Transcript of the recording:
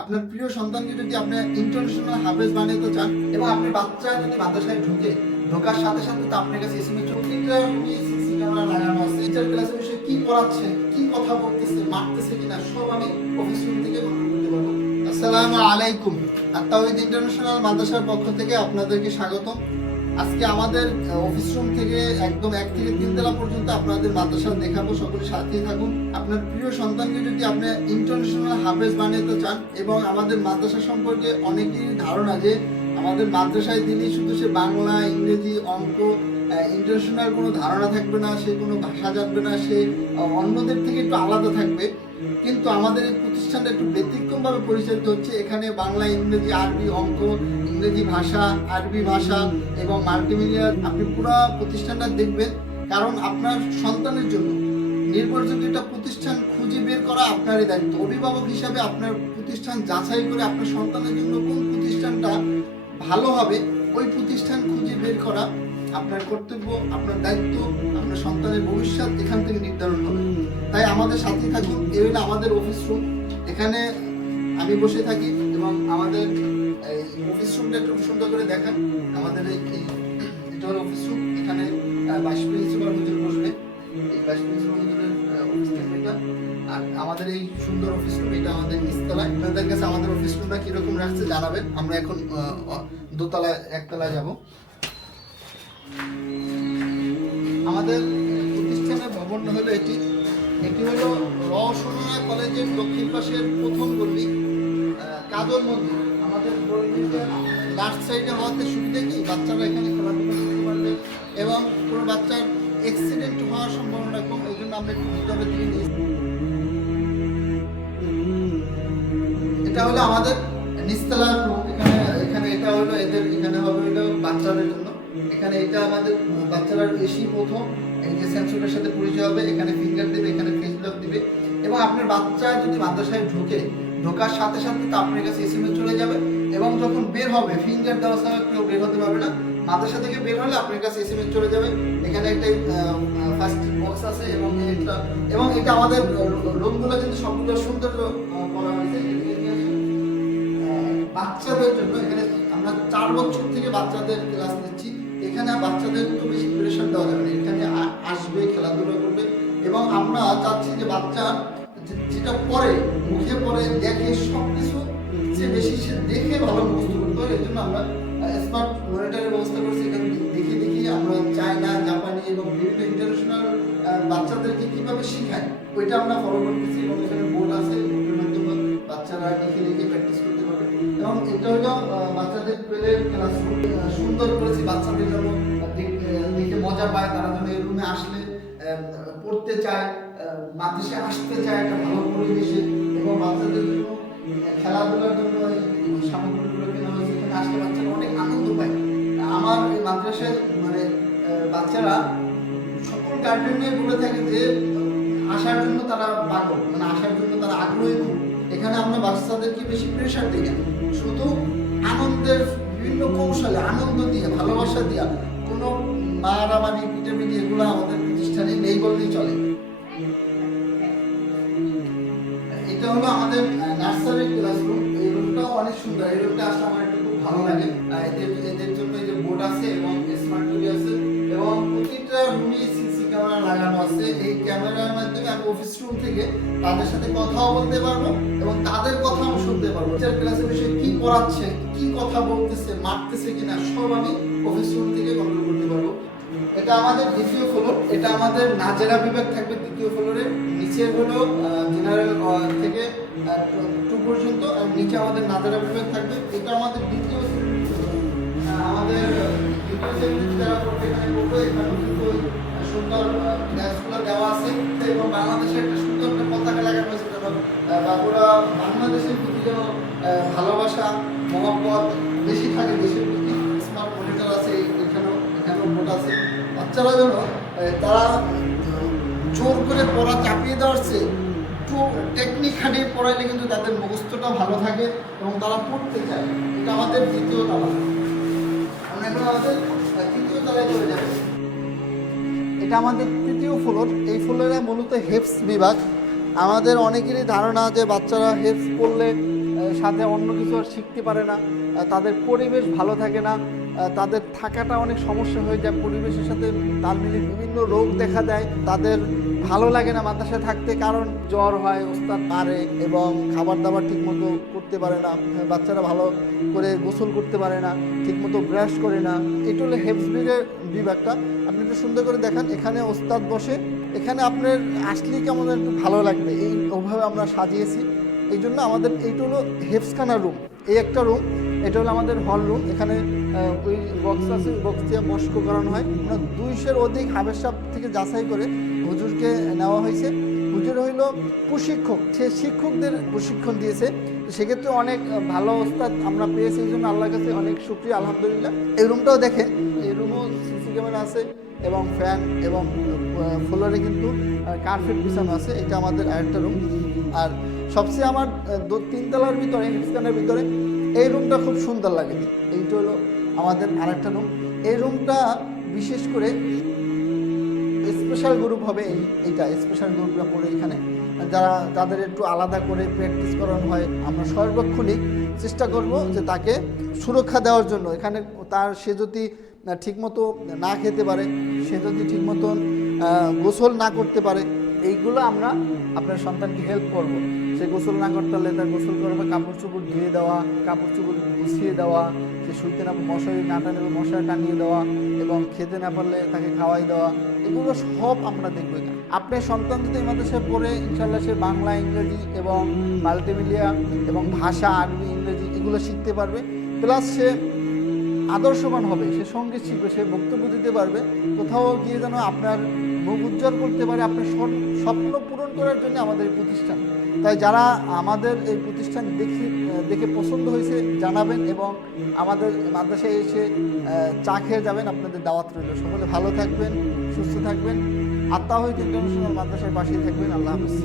আপনার প্রিয় সন্তানকে যদি আপনি ইন্টারন্যাশনাল হাফেজ বানাতে চান এবং আপনি বাচ্চা যদি মাদ্রাসায় ঢুকে ঢোকার সাথে সাথে তো আপনার কাছে এসএমএস প্রতিটা সিসি ক্যামেরা লাগানো আছে। টিচার ক্লাসে বসে কি পড়াচ্ছে, কি কথা বলতেছে, মারতেছে কিনা, সব আমি অফিস রুম থেকে করতে পারব। আসসালামু আলাইকুম। আত্তাউদ ইন্টারন্যাশনাল মাদ্রাসার পক্ষ থেকে আপনাদেরকে স্বাগতম। আজকে আমাদের অফিস রুম থেকে একদম এক থেকে তিন তলা পর্যন্ত আপনাদের মাদ্রাসা দেখাবো, সকলে সাথেই থাকুন। আপনার প্রিয় সন্তানকে যদি আপনি ইন্টারন্যাশনাল হাফেজ বানাতে চান এবং আমাদের মাদ্রাসা সম্পর্কে অনেকেরই ধারণা যে আমাদের মাদ্রাসায় দিলে শুধু সে বাংলা, ইংরেজি, অঙ্ক ইন্টারন্যাশনাল কোনো ধারণা থাকবে না, সে কোনো ভাষা জানবে না, সে অন্যদের থেকে একটু আলাদা থাকবে। কিন্তু আমাদের এই প্রতিষ্ঠানটা একটু ব্যতিক্রমভাবে পরিচালিত হচ্ছে। এখানে বাংলা, ইংরেজি, আরবি, অঙ্ক ইংরেজি ভাষা, আরবি ভাষা এবং মাল্টিমিডিয়া আপনি পুরো প্রতিষ্ঠানটা দেখবেন। কারণ আপনার সন্তানের জন্য। নির্ভরযোগ্য একটা প্রতিষ্ঠান খুঁজে বের করা আপনারই দায়িত্ব। অভিভাবক হিসাবে আপনার প্রতিষ্ঠান যাচাই করে আপনার সন্তানের জন্য কোন প্রতিষ্ঠানটা ভালো হবে, ওই প্রতিষ্ঠান খুঁজে বের করা আপনার কর্তব্য, আপনার দায়িত্ব, আপনার সন্তানের ভবিষ্যৎ এখান থেকে নির্ধারণ হবে। তাই আমাদের সাথে থাকুন। এই হলো আমাদের অফিস রুম এখানে আমি বসে থাকি এবং আমাদের অফিস রুমটা একটু সুন্দর করে দেখান। আমাদের এই এটা হলো অফিস রুম এখানে ভাইস প্রিন্সিপাল হুজুর বসবে। এই ভাইস প্রিন্সিপাল আর আমাদের এই সুন্দর অফিস রুম এটা আমাদের নিচতলায়। আপনাদের কাছে আমাদের অফিস রুমটা কীরকম রাখছে জানাবেন। আমরা এখন দোতলায়, একতলায় যাব। আমাদের প্রতিষ্ঠানের ভবনটা হলো এটি। এটি হলো রওশনিয়া কলেজের দক্ষিণ পাশের প্রথম গল্লি কাজল মন্দির। সাইডে হওয়াতে সুবিধা কি? বাচ্চারা এখানে খেলাধুলা করতে পারবে এবং কোনো বাচ্চার অ্যাক্সিডেন্ট হওয়ার সম্ভাবনা কম, এই জন্য আমরা একটু দিয়ে এটা হলো আমাদের নিচতলার রুম এখানে এখানে এটা হলো এদের, এখানে হবে বাচ্চাদের জন্য। এখানে এটা আমাদের বাচ্চারা এসি প্রথম, এই যে সেন্সরের সাথে পরিচয় হবে, এখানে ফিঙ্গার দিবে, এখানে ফেস লক দিবে। এবং আপনার বাচ্চা যদি মাদ্রাসায় ঢোকে ঢোকার সাথে সাথে তো আপনার কাছে এসএমএস চলে যাবে এবং যখন বের হবে ফিঙ্গার দেওয়া ছাড়া কেউ বের হতে পারবে না। মাদ্রাসা থেকে বের হলে আপনার কাছে এসএমএস চলে যাবে। এখানে একটা ফার্স্ট বক্স আছে এবং এটা এবং এটা আমাদের রুমগুলো কিন্তু সবগুলো সুন্দর করা হয়েছে। বাচ্চাদের জন্য এখানে আমরা চার বছর থেকে বাচ্চাদের ক্লাস নিচ্ছি। এখানে বাচ্চাদের তো বেশি প্রেশার দেওয়া যাবে এখানে আসবে, খেলাধুলা করবে। এবং আমরা চাচ্ছি যে বাচ্চা যেটা পড়ে মুখে পড়ে দেখে বেশি সে দেখে ভালো পারে জন্য আমরা স্মার্ট মনিটরের ব্যবস্থা করছি। দেখে দেখি আমরা চায়না, জাপানি এবং বিভিন্ন ইন্টারন্যাশনাল বাচ্চাদেরকে কীভাবে ওইটা আমরা ফলো করতেছি এবং এখানে বোর্ড আছে বোর্ডের মাধ্যমে বাচ্চারা লিখে লিখে প্র্যাকটিস করতে পারবে। এবং এটা হলো বাচ্চাদের পেলে সুন্দর করেছি। বাচ্চাদের যেন দেখে মজা পায়, তারা যেন এই রুমে আসলে পড়তে চায় আহ, মাদ্রাসায় আসতে চায় একটা ভালো পরিবেশে এবং বাচ্চাদের জন্য খেলাধুলার জন্য সামগ্রীগুলো কেনা হয়েছে এখানে আসলে বাচ্চারা অনেক আনন্দ পায়। আমার এই মাদ্রাসায় মানে বাচ্চারা সকল গার্জেনে বলে থাকে যে আসার জন্য তারা পাগল মানে আসার জন্য তারা আগ্রহী এখানে আমরা বাচ্চাদেরকে বেশি প্রেশার দিই না শুধু আনন্দের বিভিন্ন কৌশলে আনন্দ দিয়ে ভালোবাসা দিয়া কোনো মারামারি পিটাপিটি এগুলো আমাদের প্রতিষ্ঠানে নেই বললেই চলে। এটা হলো আমাদের নার্সারি ক্লাসরুম। এই রুমটাও অনেক সুন্দর। এই রুমটা আসলে আমার একটু খুব ভালো লাগে। এদের এদের জন্য এই যে বোর্ড আছে এবং স্মার্ট টিভি আছে এবং প্রতিটা রুমে সিসি ক্যামেরা লাগানো আছে। এই ক্যামেরার মাধ্যমে আমি অফিস রুম থেকে তাদের সাথে কথাও বলতে পারব এবং তাদের কথাও শুনতে পারব। টিচার ক্লাসে বসে কি পড়াচ্ছে? কি কথা বলতেছে, মারতেছে কিনা, সব আমি অফিস রুম থেকে কন্ট্রোল করতে পারব। এটা আমাদের দ্বিতীয় ফ্লোর এটা আমাদের নাজেরা বিভাগ থাকবে দ্বিতীয় ফ্লোরে নিচের হলো জেনারেল থেকে টু পর্যন্ত, আর নিচে আমাদের নাজেরা বিভাগ থাকবে। এটা আমাদের দ্বিতীয় আমাদের দেওয়া আছে। এবং বাংলাদেশের একটা সুন্দর পতাকা লাগানো হয়েছে বাবুরা বাংলাদেশের ভালোবাসা, মহব্বত বেশি থাকে, দেশের প্রতি স্মার্ট মনিটর আছে, এখানেও এখানেও বোর্ড আছে বাচ্চারা যেন তারা জোর করে পড়া চাপিয়ে দেওয়ার একটু টেকনিক খাটিয়ে পড়াইলে কিন্তু তাদের মুখস্থটা ভালো থাকে এবং তারা পড়তে চায়। এটা আমাদের দ্বিতীয় তলা। আমরা এখন আমাদের তৃতীয় তলায় চলে যাব। এটা আমাদের তৃতীয় ফ্লোর। এই ফ্লোরে মূলত হেপস বিভাগ। আমাদের অনেকেরই ধারণা যে বাচ্চারা হেল্প করলে সাথে অন্য কিছু আর শিখতে পারে না তাদের পরিবেশ ভালো থাকে না। তাদের থাকাটা অনেক সমস্যা হয়ে যায়, পরিবেশের সাথে তাল মিলিয়ে বিভিন্ন রোগ দেখা দেয়, তাদের ভালো লাগে না মাদ্রাসায় থাকতে কারণ জ্বর হয়, ওস্তাদ পারে এবং খাবার দাবার ঠিকমতো করতে পারে না, বাচ্চারা ভালো করে গোসল করতে পারে না, ঠিকমতো ব্রাশ করে না। এটা হলো হেফসবিগের বিভাগটা। আপনি একটু সুন্দর করে দেখান, এখানে ওস্তাদ বসে। এখানে আপনার আসলেই কেমন একটু ভালো লাগবে, এই ওভাবে আমরা সাজিয়েছি। এই জন্য আমাদের, এইটা হলো হেফসখানা রুম এই একটা রুম এটা হলো আমাদের হল রুম এখানে ওই বক্স আছে বক্স দিয়ে বস্ক করানো হয়। আমরা দুইশের অধিক হাবের সাপ থেকে যাচাই করে হুজুরকে নেওয়া হয়েছে। হুজুর হইল প্রশিক্ষক, সে শিক্ষকদের প্রশিক্ষণ দিয়েছে। সেক্ষেত্রে অনেক ভালো ওস্তাদ আমরা পেয়েছি, এই জন্য আল্লাহর কাছে অনেক শুক্রিয়া, আলহামদুলিল্লাহ। এই রুমটাও দেখেন, এই রুমও সিসি ক্যামেরা আছে এবং ফ্যান এবং ফ্লোরে কিন্তু কার্পেট বিছানো আছে, এটা আমাদের আরেকটা রুম আর সবচেয়ে আমার তিনতলার ভিতরে হিপস্কানের ভিতরে, এই রুমটা খুব সুন্দর লাগে। এইটা হলো আমাদের আরেকটা রুম এই রুমটা বিশেষ করে স্পেশাল গ্রুপ হবে এই, এইটা স্পেশাল গ্রুপরা পড়ে এখানে। যারা, তাদের একটু আলাদা করে প্র্যাকটিস করানো হয়, আমরা সর্বক্ষণিক চেষ্টা করব যে তাকে সুরক্ষা দেওয়ার জন্য। এখানে তার, সে যদি ঠিকমতো না খেতে পারে, সে যদি ঠিক মতন গোসল না করতে পারে, এইগুলো আমরা আপনার সন্তানকে হেল্প করব। সে গোসল না করতে পারলে তার গোসল করবে কাপড় চোপড় ধুয়ে দেওয়া, কাপড় চোপড় গুছিয়ে দেওয়া, সে শুইতে না মশারি না টানলে মশারি টানিয়ে দেওয়া এবং খেতে না পারলে তাকে খাওয়াই দেওয়া, এগুলো সব আমরা দেখব। আপনার সন্তান যদি মাদ্রাসায় পড়ে ইনশাল্লাহ সে বাংলা, ইংরেজি এবং মাল্টিমিডিয়া এবং ভাষা, আরবি, ইংরেজি এগুলো শিখতে পারবে প্লাস সে আদর্শবান হবে, সে সংগীত শিখবে, সে বক্তব্য দিতে পারবে কোথাও গিয়ে যেন আপনার মুখ উজ্জ্বল করতে পারে আপনার স্বপ্ন- পূরণ করার জন্য আমাদের এই প্রতিষ্ঠান। তাই যারা আমাদের এই প্রতিষ্ঠান দেখে দেখে পছন্দ হয়েছে, জানাবেন এবং আমাদের মাদ্রাসায় এসে চা খেয়ে যাবেন, আপনাদের দাওয়াত রইল। সকলে ভালো থাকবেন, সুস্থ থাকবেন। আত্মা হইতে ইন্টারন্যাশনাল মাদ্রাসার পাশেই থাকবেন। আল্লাহ হাফিজ।